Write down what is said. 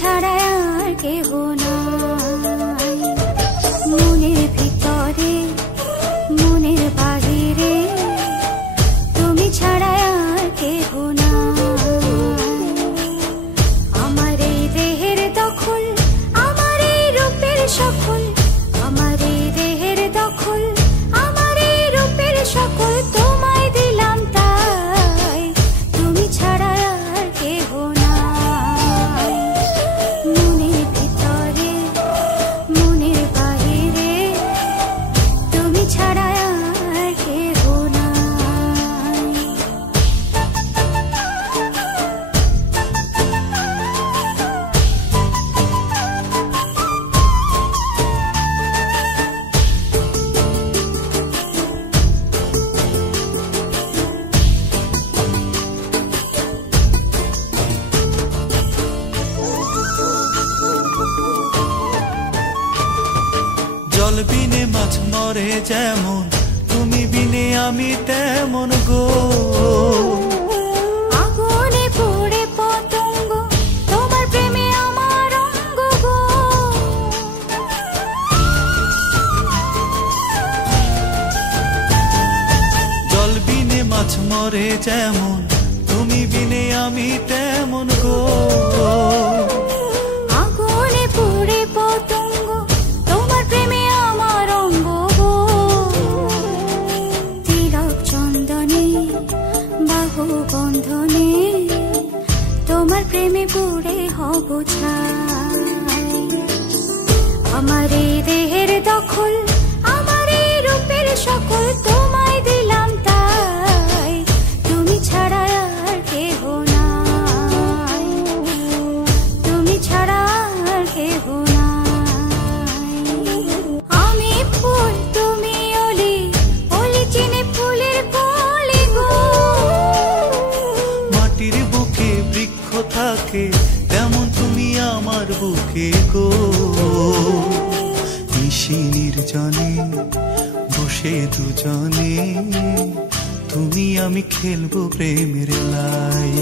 ছাড়া আর কেহ নাই। মনের ভিতরে মনের বাহিরে তুমি ছাড়া আর কেহ নাই। আমার এই দেহের দখল, আমার এই রূপের সকল, আমার এই দেহের দখল, আমার এই রূপের সকল তোমায় দিলাম তাই, তুমি ছাড়া আর কেহ নাই। মনের ভিতরে মনের বাহিরে তুমি ছাড়া আর কেহ নাই। জল বিনে মাছ মরে যেমন, তুমি বিনে আমি তেমন গো। আগুনে পড়ে পতঙ্গ, তোমার প্রেমে আমার অঙ্গ গো। জল বিনে মাছ মরে যেমন, তুমি বিনে আমি তেমন গো। আগুনে পড়ে পতঙ্গ, তোমার প্রেমে আমার অঙ্গ গো। তিলক চন্দনে বাহু বন্ধনে তোমার প্রেমে পড়ে হব ছাই। আমার এই দেহের দখল, আমার এই রূপের সকল তোমায় দিলাম তাই, তুমি ছাড়া আর কেহ নাই, তুমি ছাড়া আর কেহ নাই। আমি ফুল তুমি অলি, অলি চিনে ফুলের কলি গো। মাটির বুকে বৃক্ষ থাকে তেমন তুমি আমার বুকে গো। নিশি নির্জনে বসে দুজনে তুমি আমি খেলবো প্রেমের লাই।